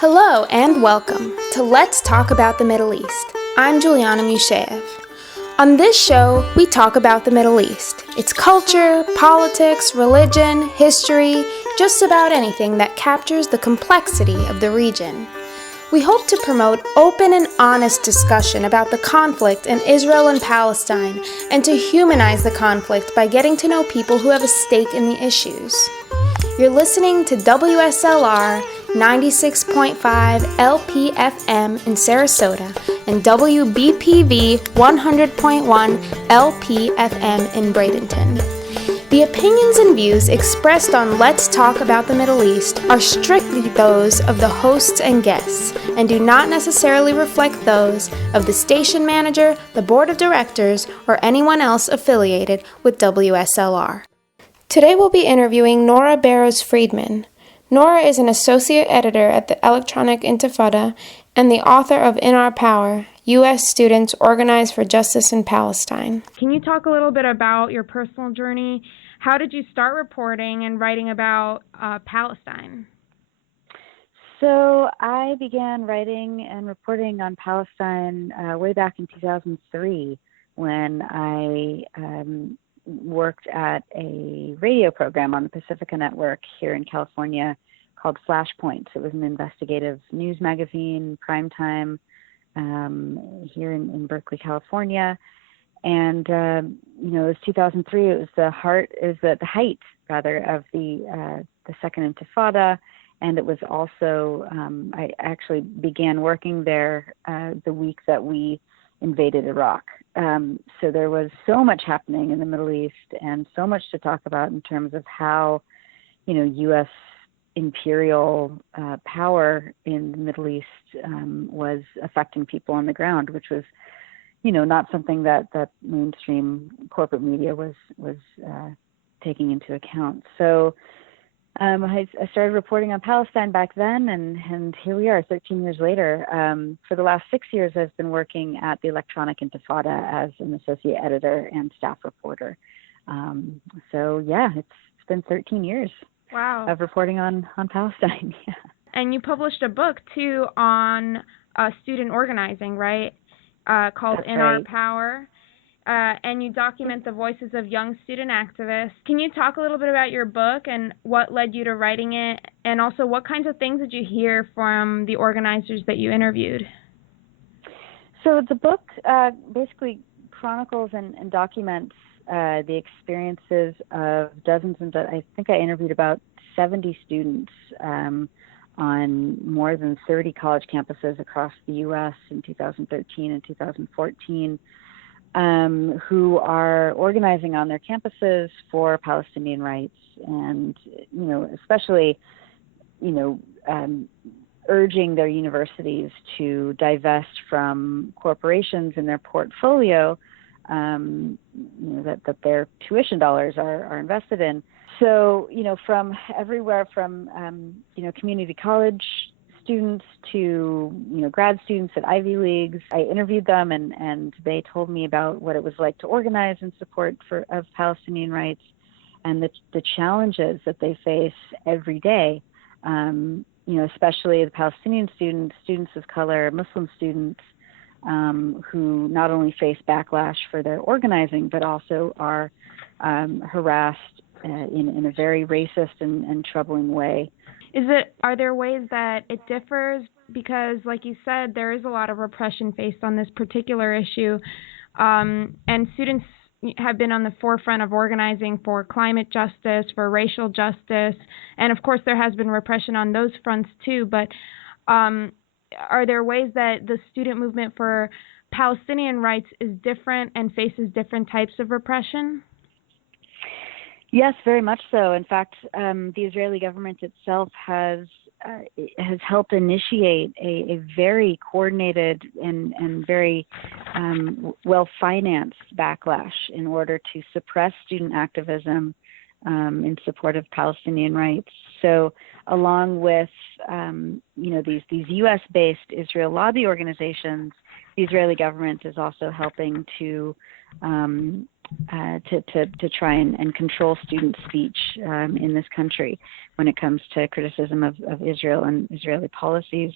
Hello and welcome to Let's Talk About the Middle East. I'm Juliana Musheyev. On this show, we talk about the Middle East, its culture, politics, religion, history, just about anything that captures the complexity of the region. We hope to promote open and honest discussion about the conflict in Israel and Palestine, and to humanize the conflict by getting to know people who have a stake in the issues. You're listening to WSLR 96.5 LPFM in Sarasota and WBPV 100.1 LPFM in Bradenton. The opinions and views expressed on Let's Talk About the Middle East are strictly those of the hosts and guests and do not necessarily reflect those of the station manager, the board of directors, or anyone else affiliated with WSLR. Today we'll be interviewing Nora Barrows-Friedman. Nora is an associate editor at the Electronic Intifada and the author of In Our Power, U.S. Students Organized for Justice in Palestine. Can you talk a little bit about your personal journey? How did you start reporting and writing about Palestine? So I began writing and reporting on Palestine way back in 2003 when I worked at a radio program on the Pacifica Network here in California called Flashpoint. It was an investigative news magazine, primetime, here in Berkeley, California. And, it was 2003. It was the height of the Second Intifada. And it was also, I actually began working there the week that we invaded Iraq. So there was so much happening in the Middle East and so much to talk about in terms of how, U.S. imperial power in the Middle East was affecting people on the ground, which was, not something that mainstream corporate media was taking into account. So I started reporting on Palestine back then, and here we are 13 years later. For the last 6 years, I've been working at the Electronic Intifada as an associate editor and staff reporter. It's been 13 years of reporting on Palestine. Yeah. And you published a book, too, on student organizing, right, called That's In right. Our Power. And you document the voices of young student activists. Can you talk a little bit about your book and what led you to writing it? And also, what kinds of things did you hear from the organizers that you interviewed? So the book basically chronicles and documents the experiences of dozens I think I interviewed about 70 students on more than 30 college campuses across the U.S. in 2013 and 2014. Who are organizing on their campuses for Palestinian rights and, especially, urging their universities to divest from corporations in their portfolio, that their tuition dollars are invested in. So, from everywhere from, community college students to, grad students at Ivy Leagues. I interviewed them and they told me about what it was like to organize in support of Palestinian rights and the challenges that they face every day, especially the Palestinian students of color, Muslim students, who not only face backlash for their organizing, but also are harassed in a very racist and troubling way. Are there ways that it differs? Because, like you said, there is a lot of repression faced on this particular issue, and students have been on the forefront of organizing for climate justice, for racial justice, and of course there has been repression on those fronts too, but are there ways that the student movement for Palestinian rights is different and faces different types of repression? Yes, very much so. In fact, the Israeli government itself has helped initiate a very coordinated and very well-financed backlash in order to suppress student activism in support of Palestinian rights. So, along with these U.S.-based Israel lobby organizations, the Israeli government is also helping to try and control student speech in this country. when it comes to criticism of Israel and Israeli policies.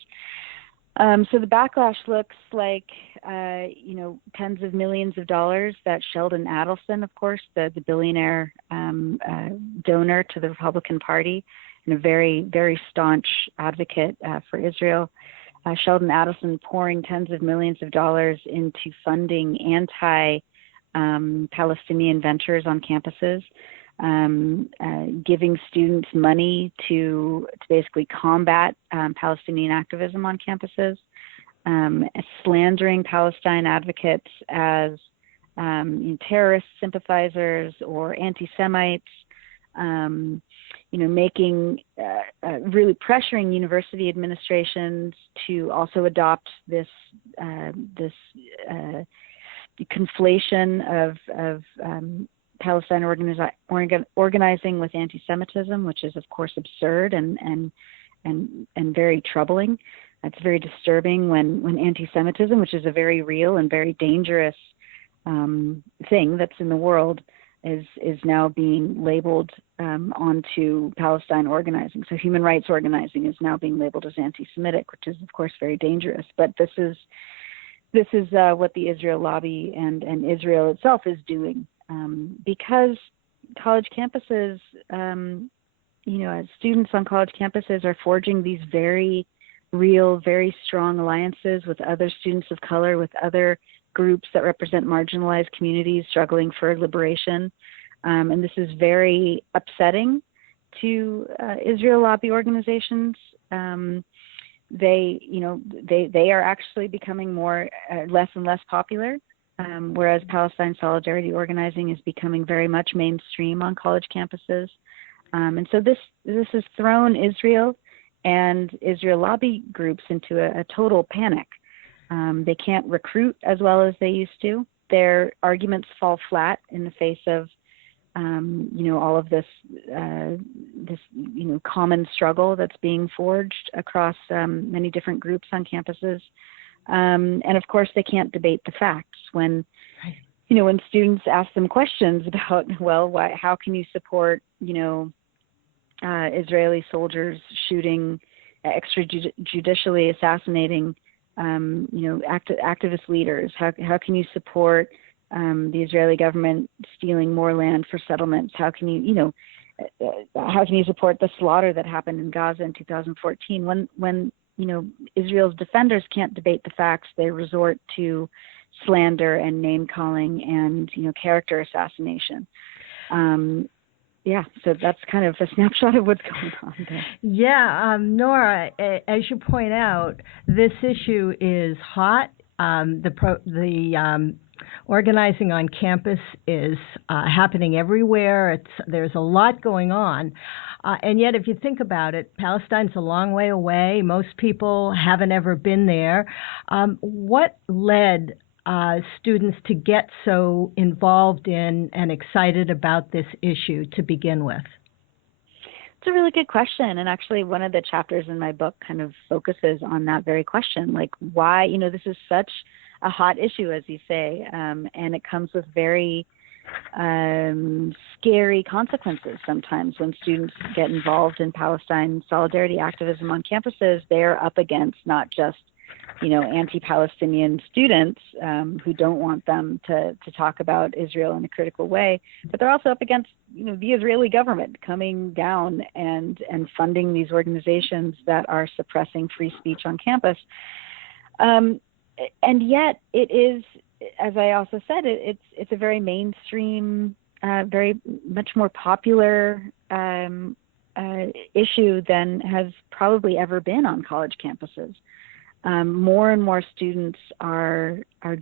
So the backlash looks like, tens of millions of dollars that Sheldon Adelson, of course, the billionaire donor to the Republican Party and a very, very staunch advocate for Israel, Sheldon Adelson pouring tens of millions of dollars into funding anti-Palestinian ventures on campuses, giving students money to basically combat Palestinian activism on campuses, slandering Palestine advocates as terrorist sympathizers or anti-Semites, making really pressuring university administrations to also adopt this conflation of Palestine organizing with anti-Semitism, which is of course absurd and very troubling. It's very disturbing when anti-Semitism, which is a very real and very dangerous thing that's in the world, is now being labeled onto Palestine organizing. So human rights organizing is now being labeled as anti-Semitic, which is of course very dangerous. But this is what the Israel lobby and Israel itself is doing, because college campuses, students on college campuses are forging these very real, very strong alliances with other students of color, with other groups that represent marginalized communities struggling for liberation. And this is very upsetting to Israel lobby organizations. They are actually becoming less and less popular, whereas Palestine solidarity organizing is becoming very much mainstream on college campuses. And so this has thrown Israel and Israel lobby groups into a total panic. They can't recruit as well as they used to. Their arguments fall flat in the face of, all of this common struggle that's being forged across many different groups on campuses. And of course, they can't debate the facts when students ask them questions about, how can you support, Israeli soldiers shooting, extrajudicially assassinating, activist leaders? How can you support the Israeli government stealing more land for settlements? How can you support the slaughter that happened in Gaza in 2014? When Israel's defenders can't debate the facts, they resort to slander and name calling and character assassination. So that's kind of a snapshot of what's going on there. Yeah, Nora, as you point out, this issue is hot. The organizing on campus is happening everywhere. There's a lot going on. And yet, if you think about it, Palestine's a long way away. Most people haven't ever been there. What led students to get so involved in and excited about this issue to begin with? It's a really good question. And actually, one of the chapters in my book kind of focuses on that very question, like why, this is such a hot issue, as you say, and it comes with very scary consequences sometimes when students get involved in Palestine solidarity activism on campuses. They're up against not just anti-Palestinian students who don't want them to talk about Israel in a critical way, but they're also up against the Israeli government coming down and funding these organizations that are suppressing free speech on campus. And yet it is, as I also said, it's a very mainstream, very much more popular issue than has probably ever been on college campuses. More and more students are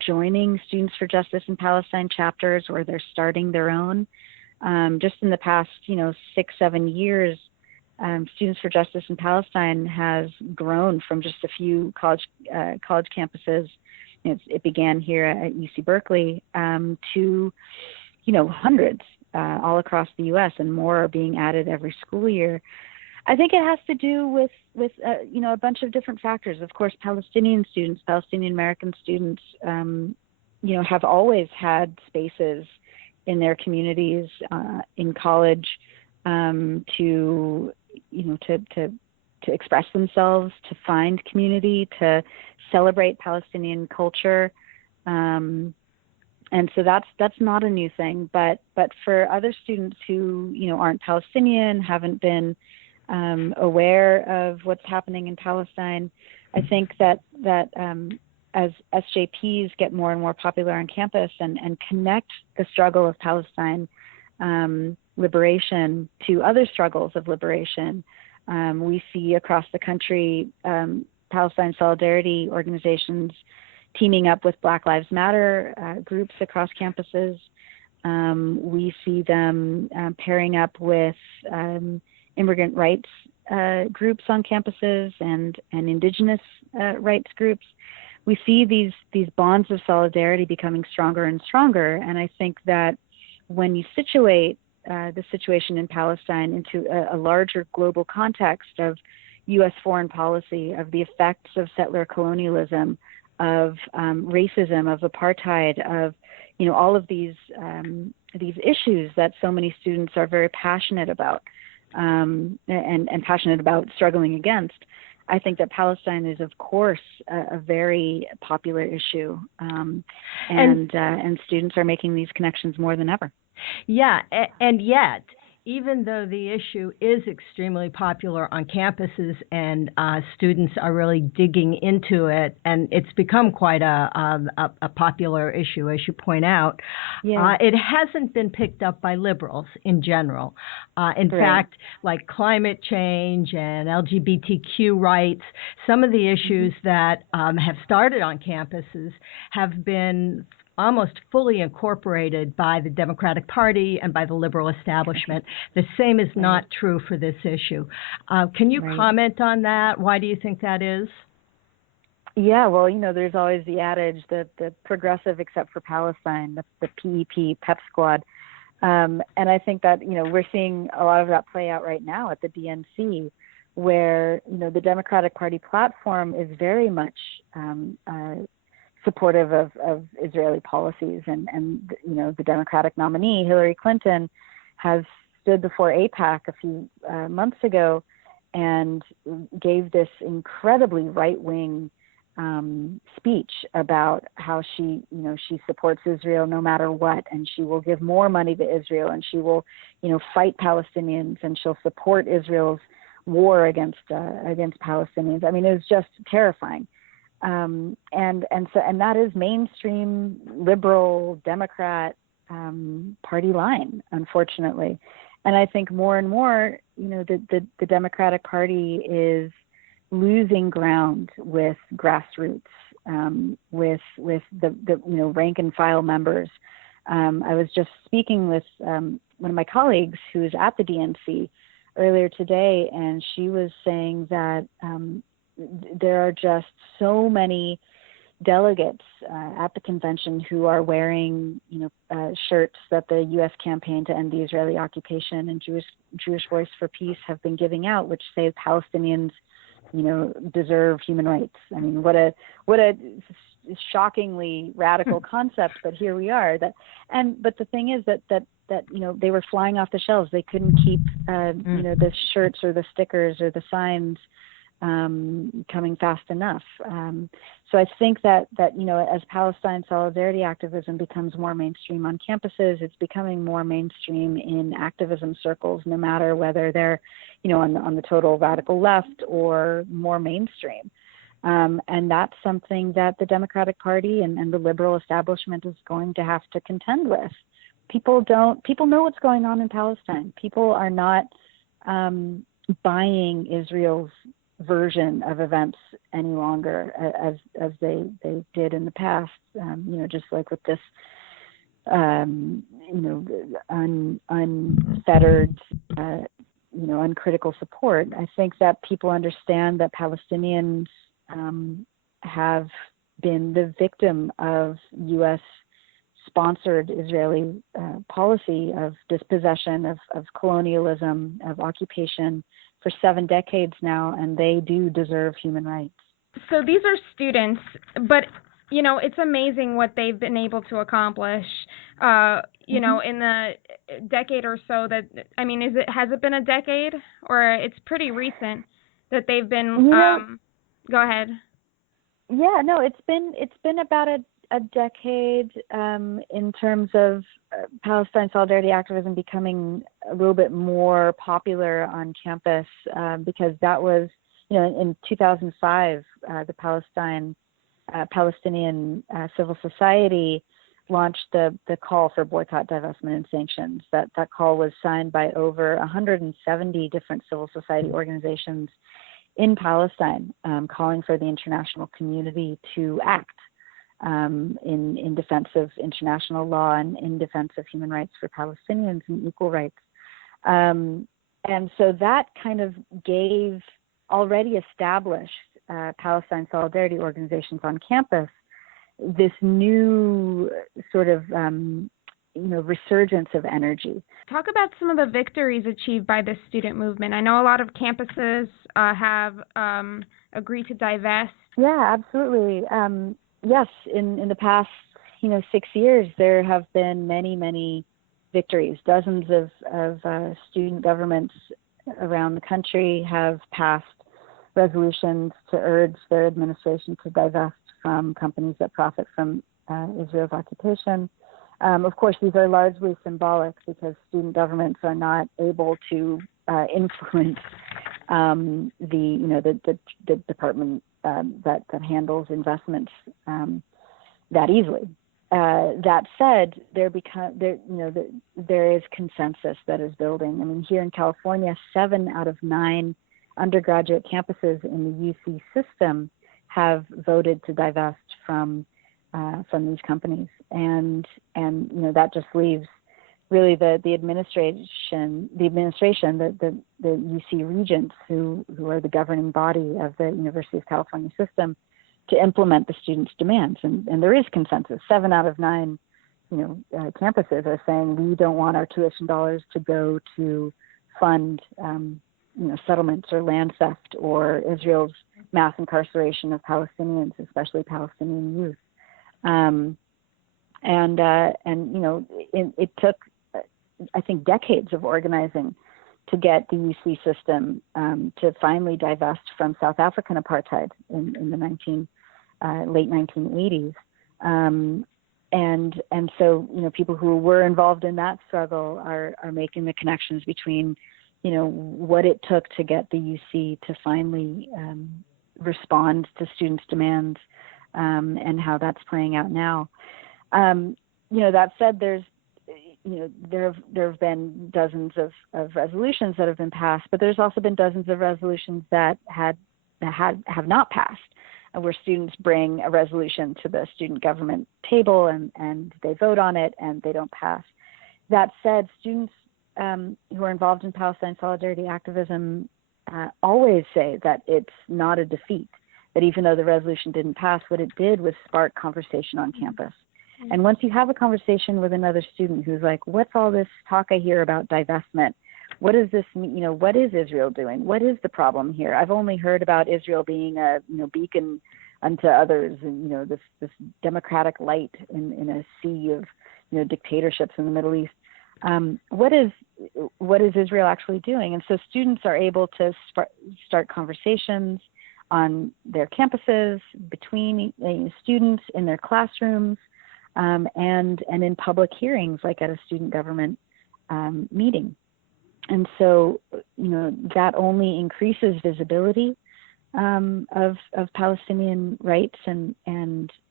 joining Students for Justice in Palestine chapters, or they're starting their own. Just in the past, 6-7 years, Students for Justice in Palestine has grown from just a few college campuses. It began here at UC Berkeley to, hundreds all across the U.S., and more are being added every school year. I think it has to do with a bunch of different factors. Of course, Palestinian American students, have always had spaces in their communities in college to to express themselves, to find community, to celebrate Palestinian culture. And so that's not a new thing, but for other students who aren't Palestinian, haven't been aware of what's happening in Palestine, I think that as SJPs get more and more popular on campus and connect the struggle of Palestine liberation to other struggles of liberation, we see across the country Palestine solidarity organizations teaming up with Black Lives Matter groups across campuses. We see them pairing up with immigrant rights groups on campuses and indigenous rights groups. We see these bonds of solidarity becoming stronger and stronger. And I think that when you situate the situation in Palestine into a larger global context of U.S. foreign policy, of the effects of settler colonialism, of racism, of apartheid, of all of these issues that so many students are very passionate about and passionate about struggling against, I think that Palestine is, of course, a very popular issue, and students are making these connections more than ever. Yeah, and yet, even though the issue is extremely popular on campuses and students are really digging into it, and it's become quite a popular issue, as you point out, it hasn't been picked up by liberals in general. In fact, like climate change and LGBTQ rights, some of the issues that have started on campuses have been almost fully incorporated by the Democratic Party and by the liberal establishment. The same is not true for this issue. Can you comment on that? Why do you think that is? Yeah, well, there's always the adage that the progressive except for Palestine, the PEP squad. And I think that, we're seeing a lot of that play out right now at the DNC, where, the Democratic Party platform is very much supportive of Israeli policies, and the Democratic nominee Hillary Clinton has stood before AIPAC a few months ago and gave this incredibly right-wing speech about how she supports Israel no matter what, and she will give more money to Israel, and she will fight Palestinians, and she'll support Israel's war against Palestinians. I mean, it was just terrifying. And that is mainstream liberal Democrat party line, unfortunately. And I think more and more, the Democratic Party is losing ground with grassroots, with the rank and file members. I was just speaking with one of my colleagues who is at the DNC earlier today, and she was saying that there are just so many delegates at the convention who are wearing, shirts that the U.S. Campaign to End the Israeli Occupation and Jewish Voice for Peace have been giving out, which say Palestinians, deserve human rights. I mean, what a shockingly radical concept, but here we are. But the thing is that they were flying off the shelves. They couldn't keep the shirts or the stickers or the signs coming fast enough. So I think that as Palestine solidarity activism becomes more mainstream on campuses, it's becoming more mainstream in activism circles, no matter whether they're on the total radical left or more mainstream. And that's something that the Democratic Party and the liberal establishment is going to have to contend with. People know what's going on in Palestine. People are not buying Israel's version of events any longer as they did in the past. Just like with this unfettered uncritical support. I think that people understand that Palestinians have been the victim of U.S. sponsored Israeli policy of dispossession, of colonialism, of occupation for 7 decades now, and they do deserve human rights. So these are students, but it's amazing what they've been able to accomplish. you know, in the decade or so that, I mean, has it been a decade, or it's pretty recent that they've been, go ahead. Yeah, no, it's been about a decade in terms of Palestine solidarity activism becoming a little bit more popular on campus, because that was, you know, in 2005, the Palestinian civil society launched the call for boycott, divestment, and sanctions. That call was signed by over 170 different civil society organizations in Palestine, calling for the international community to act in defense of international law and in defense of human rights for Palestinians and equal rights. And so that kind of gave already established Palestine solidarity organizations on campus this new sort of resurgence of energy. Talk about some of the victories achieved by this student movement. I know a lot of campuses have agreed to divest. Yeah, absolutely. Yes, in the past 6 years, there have been many victories. Dozens of student governments around the country have passed resolutions to urge their administration to divest from companies that profit from Israel's occupation. Of course, these are largely symbolic because student governments are not able to influence the department that handles investments that easily. That said, there is consensus that is building. I mean, here in California, 7 out of 9 undergraduate campuses in the UC system have voted to divest from these companies, and that just leaves really the administration, the UC regents who are the governing body of the University of California system, to implement the students' demands. And there is consensus. 7 out of 9 campuses are saying we don't want our tuition dollars to go to fund settlements or land theft or Israel's mass incarceration of Palestinians, especially Palestinian youth. It took, I think, decades of organizing to get the UC system to finally divest from South African apartheid in the late 1980s. And so people who were involved in that struggle are making the connections between what it took to get the UC to finally respond to students' demands, and how that's playing out now. That said, there have been dozens of resolutions that have been passed, but there's also been dozens of resolutions that have not passed, where students bring a resolution to the student government table and they vote on it and they don't pass. That said, students who are involved in Palestine solidarity activism always say that it's not a defeat, that even though the resolution didn't pass, what it did was spark conversation on campus. And once you have a conversation with another student who's like, what's all this talk I hear about divestment? What does this mean? What is Israel doing? What is the problem here? I've only heard about Israel being a beacon unto others, and this democratic light in a sea of dictatorships in the Middle East. What is Israel actually doing? And so students are able to start conversations on their campuses, between students, in their classrooms, and in public hearings, like at a student government meeting. And so, that only increases visibility of Palestinian rights and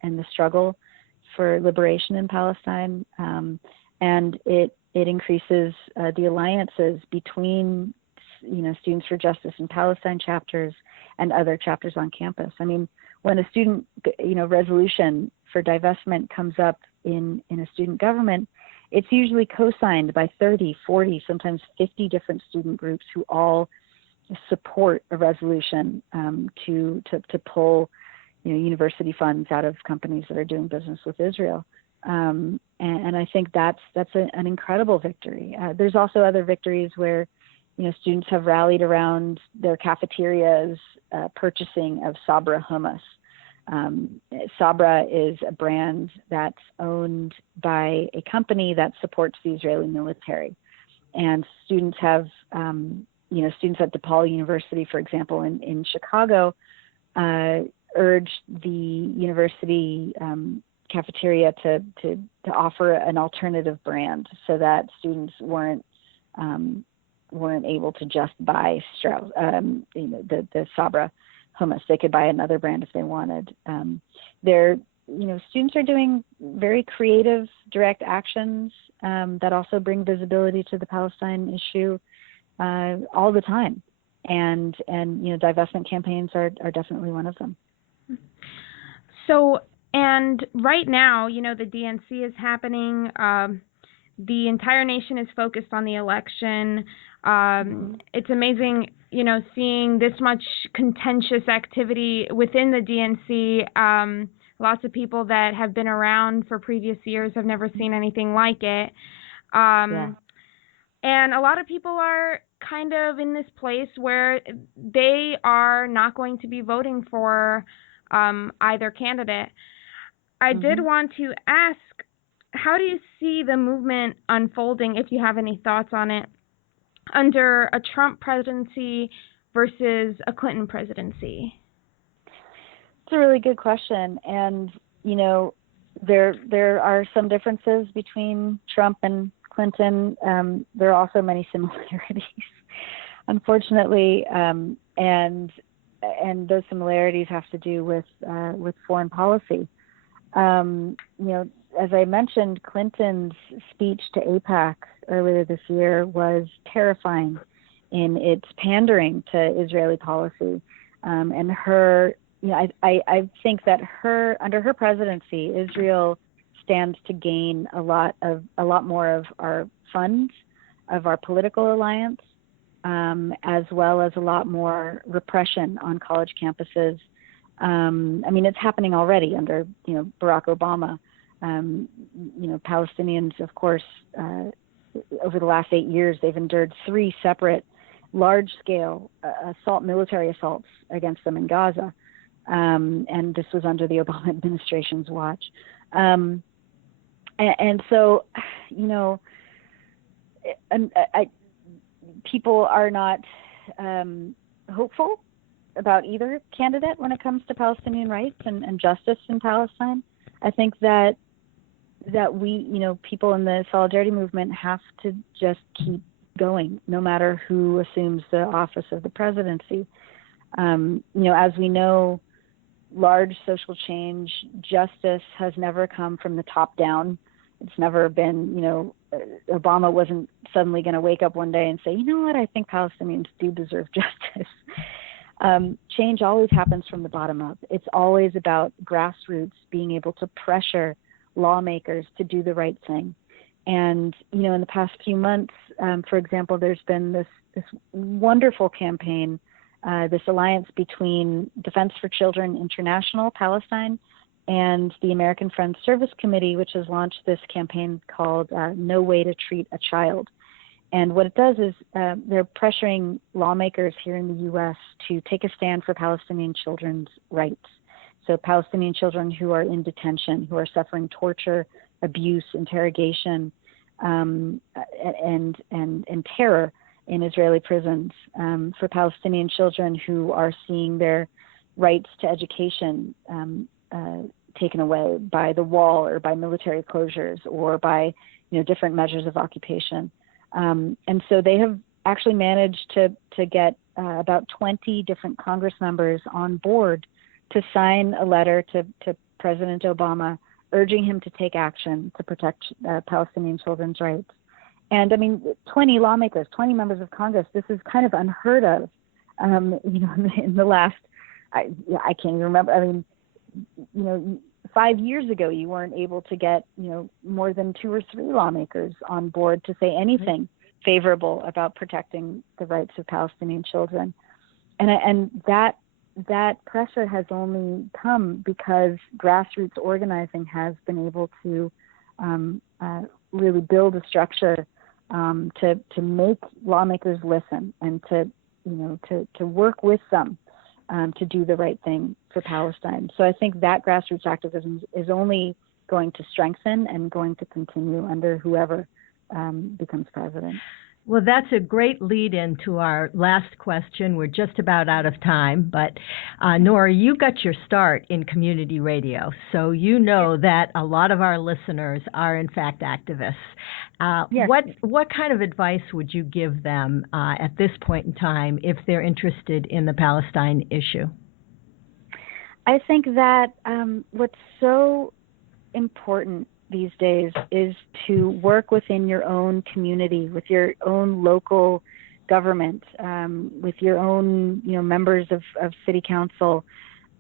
the struggle for liberation in Palestine, and it increases the alliances between Students for Justice in Palestine chapters and other chapters on campus. I mean, when a student resolution for divestment comes up in a student government, it's usually co-signed by 30, 40, sometimes 50 different student groups who all support a resolution to pull university funds out of companies that are doing business with Israel. And I think that's an incredible victory. There's also other victories where students have rallied around their cafeterias purchasing of Sabra hummus, Sabra is a brand that's owned by a company that supports the Israeli military. And students have, students at DePaul University, for example, in Chicago, urged the university cafeteria to offer an alternative brand so that students weren't able to just buy Strauss, the Sabra hummus. They could buy another brand if they wanted. Students are doing very creative, direct actions that also bring visibility to the Palestine issue all the time. And divestment campaigns are definitely one of them. So, and right now, the DNC is happening. The entire nation is focused on the election. It's amazing, seeing this much contentious activity within the DNC. Lots of people that have been around for previous years have never seen anything like it. And a lot of people are kind of in this place where they are not going to be voting for either candidate. I did want to ask, how do you see the movement unfolding, if you have any thoughts on it, under a Trump presidency versus a Clinton presidency? It's a really good question. And, there are some differences between Trump and Clinton. There are also many similarities, unfortunately. And those similarities have to do with foreign policy. As I mentioned, Clinton's speech to AIPAC earlier this year was terrifying in its pandering to Israeli policy. And her, I think that under her presidency, Israel stands to gain a lot more of our funds, of our political alliance, as well as a lot more repression on college campuses. It's happening already under, Barack Obama. Palestinians, of course, over the last 8 years, they've endured 3 separate large-scale military assaults against them in Gaza. And this was under the Obama administration's watch. And so, people are not hopeful about either candidate when it comes to Palestinian rights and justice in Palestine. I think that we, people in the solidarity movement have to just keep going, no matter who assumes the office of the presidency. As we know, large social change, justice has never come from the top down. It's never been, Obama wasn't suddenly going to wake up one day and say, I think Palestinians do deserve justice. Change always happens from the bottom up. It's always about grassroots being able to pressure lawmakers to do the right thing. And, in the past few months, for example, there's been this wonderful campaign, this alliance between Defense for Children International, Palestine, and the American Friends Service Committee, which has launched this campaign called No Way to Treat a Child. And what it does is they're pressuring lawmakers here in the U.S. to take a stand for Palestinian children's rights. So Palestinian children who are in detention, who are suffering torture, abuse, interrogation, and terror in Israeli prisons. For Palestinian children who are seeing their rights to education taken away by the wall or by military closures or by different measures of occupation. And so they have actually managed to get about 20 different Congress members on board to sign a letter to President Obama urging him to take action to protect Palestinian children's rights. And 20 lawmakers, 20 members of Congress, this is kind of unheard of, in the last, I can't even remember. 5 years ago, you weren't able to get, more than 2 or 3 lawmakers on board to say anything favorable about protecting the rights of Palestinian children. And that pressure has only come because grassroots organizing has been able to really build a structure to make lawmakers listen and to work with them to do the right thing for Palestine. So I think that grassroots activism is only going to strengthen and going to continue under whoever becomes president. Well, that's a great lead into our last question. We're just about out of time, but Nora, you got your start in community radio, so you know that a lot of our listeners are in fact activists. Yes. What kind of advice would you give them at this point in time if they're interested in the Palestine issue? I think that what's so important these days is to work within your own community, with your own local government, with your own members of city council,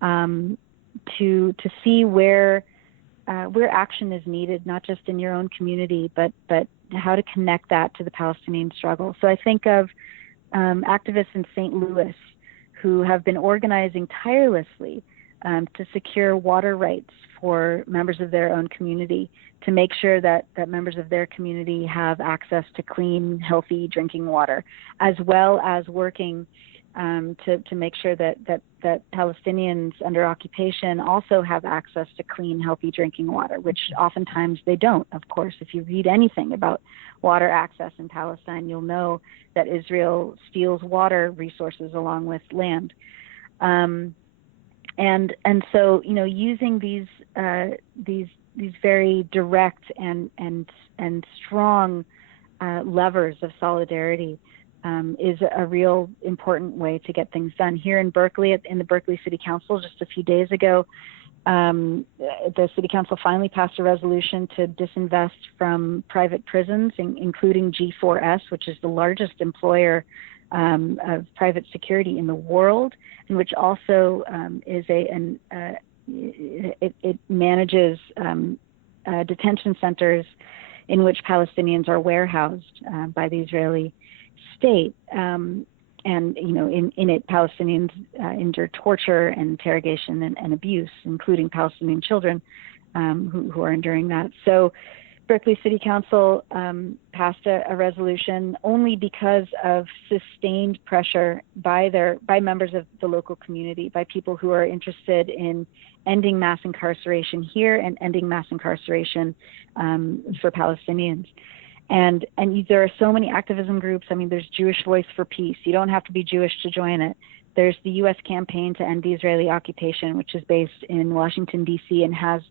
to see where action is needed, not just in your own community, but how to connect that to the Palestinian struggle. So I think of activists in St. Louis who have been organizing tirelessly to secure water rights for members of their own community, to make sure that members of their community have access to clean, healthy drinking water, as well as working to make sure that Palestinians under occupation also have access to clean, healthy drinking water, which oftentimes they don't. Of course, if you read anything about water access in Palestine, you'll know that Israel steals water resources along with land. And so using these very direct and strong levers of solidarity is a real important way to get things done. Here in Berkeley, in the Berkeley City Council, just a few days ago, the City Council finally passed a resolution to disinvest from private prisons, including G4S, which is the largest employer of private security in the world, and which also is it manages detention centers in which Palestinians are warehoused by the Israeli state. And in it, Palestinians endure torture and interrogation and abuse, including Palestinian children who are enduring that. So Berkeley City Council passed a resolution only because of sustained pressure by members of the local community, by people who are interested in ending mass incarceration here and ending mass incarceration for Palestinians. And there are so many activism groups. I mean, there's Jewish Voice for Peace. You don't have to be Jewish to join it. There's the U.S. Campaign to End the Israeli Occupation, which is based in Washington, D.C. and has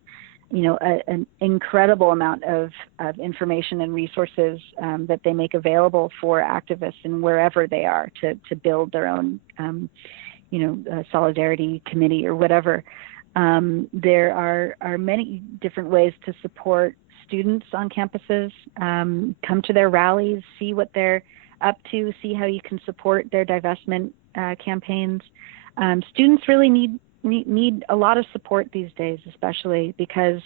an incredible amount of information and resources that they make available for activists and wherever they are to build their own, solidarity committee or whatever. There are many different ways to support students on campuses. Come to their rallies, see what they're up to, see how you can support their divestment campaigns. Students really need a lot of support these days, especially because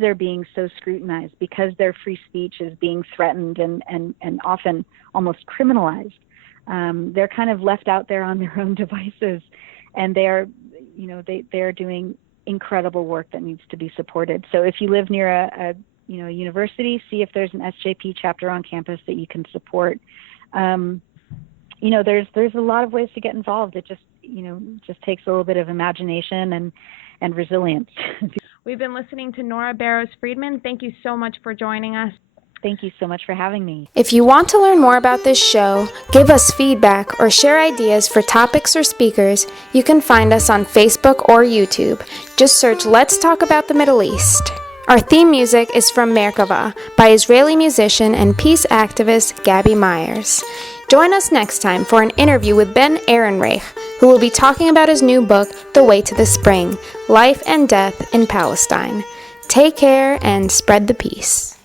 they're being so scrutinized, because their free speech is being threatened and often almost criminalized. They're kind of left out there on their own devices, and they are doing incredible work that needs to be supported. So if you live near a university, see if there's an SJP chapter on campus that you can support. There's a lot of ways to get involved. It just takes a little bit of imagination and resilience. We've been listening to Nora Barrows-Friedman. Thank you so much for joining us. Thank you so much for having me. If you want to learn more about this show, give us feedback, or share ideas for topics or speakers, you can find us on Facebook or YouTube. Just search Let's Talk About the Middle East. Our theme music is from Merkava by Israeli musician and peace activist Gabby Myers. Join us next time for an interview with Ben Ehrenreich, who will be talking about his new book, The Way to the Spring: Life and Death in Palestine. Take care and spread the peace.